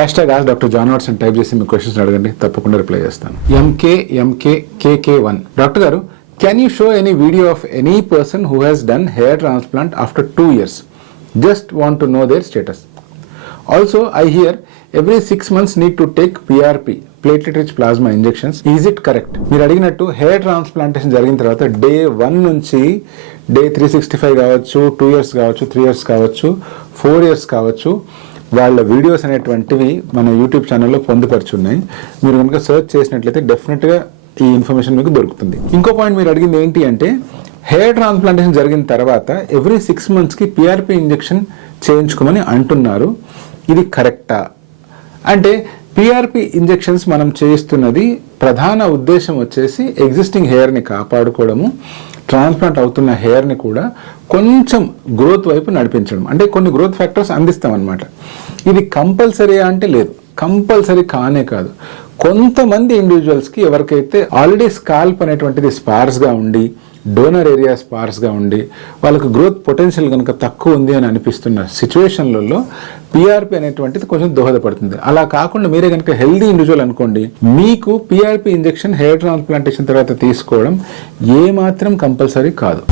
#Ask Dr. John Watson type చేసి మీ questions అడగండి, తప్పకుండా రిప్లై చేస్తాను. MKKK1 డాక్టర్ గారు, can you show any video of any person who has done hair transplant after 2 years? Just want to know there status. Also I here every 6 months need to take PRP, platelet rich plasma injections. Is it correct? మీరు అడిగినట్టు hair transplantation జరిగిన తర్వాత day 1 నుంచి day 365 కావచ్చు, 2 years కావచ్చు, 3 years కావచ్చు, 4 years కావచ్చు, వాళ్ళ వీడియోస్ అనేటువంటివి మన యూట్యూబ్ ఛానల్లో పొందుపరుచున్నాయి. మీరు కనుక సర్చ్ చేసినట్లయితే డెఫినెట్గా ఈ ఇన్ఫర్మేషన్ మీకు దొరుకుతుంది. ఇంకో పాయింట్ మీరు అడిగింది ఏంటి అంటే, హెయిర్ ట్రాన్స్ప్లాంటేషన్ జరిగిన తర్వాత ఎవ్రీ 6 monthsకి PRP ఇంజెక్షన్ చేయించుకోమని అంటున్నారు. ఇది కరెక్టా అంటే, PRP ఇంజెక్షన్స్ మనం చేస్తున్నది ప్రధాన ఉద్దేశం వచ్చేసి ఎగ్జిస్టింగ్ హెయిర్ని కాపాడుకోవడము, ట్రాన్స్ప్లాంట్ అవుతున్న హెయిర్ని కూడా కొంచెం గ్రోత్ వైపు నడిపించడం, అంటే కొన్ని గ్రోత్ ఫ్యాక్టర్స్ అందిస్తాం అన్నమాట. ఇది కంపల్సరీ అంటే లేదు, కంపల్సరీ కానే కాదు. కొంతమంది ఇండివిజువల్స్కి ఎవరికైతే ఆల్రెడీ స్కాల్ప్ అనేటువంటిది స్పార్స్గా ఉండి, డోనర్ ఏరియా స్పార్స్గా ఉండి, వాళ్ళకు గ్రోత్ పొటెన్షియల్ కనుక తక్కువ ఉంది అని అనిపిస్తున్న సిచ్యువేషన్లలో PRP అనేటువంటిది కొంచెం దోహదపడుతుంది. అలా కాకుండా మీరే కనుక హెల్దీ ఇండివిజువల్ అనుకోండి, మీకు PRP ఇంజెక్షన్ హెయిర్ ట్రాన్స్ప్లాంటేషన్ తర్వాత తీసుకోవడం ఏమాత్రం కంపల్సరీ కాదు.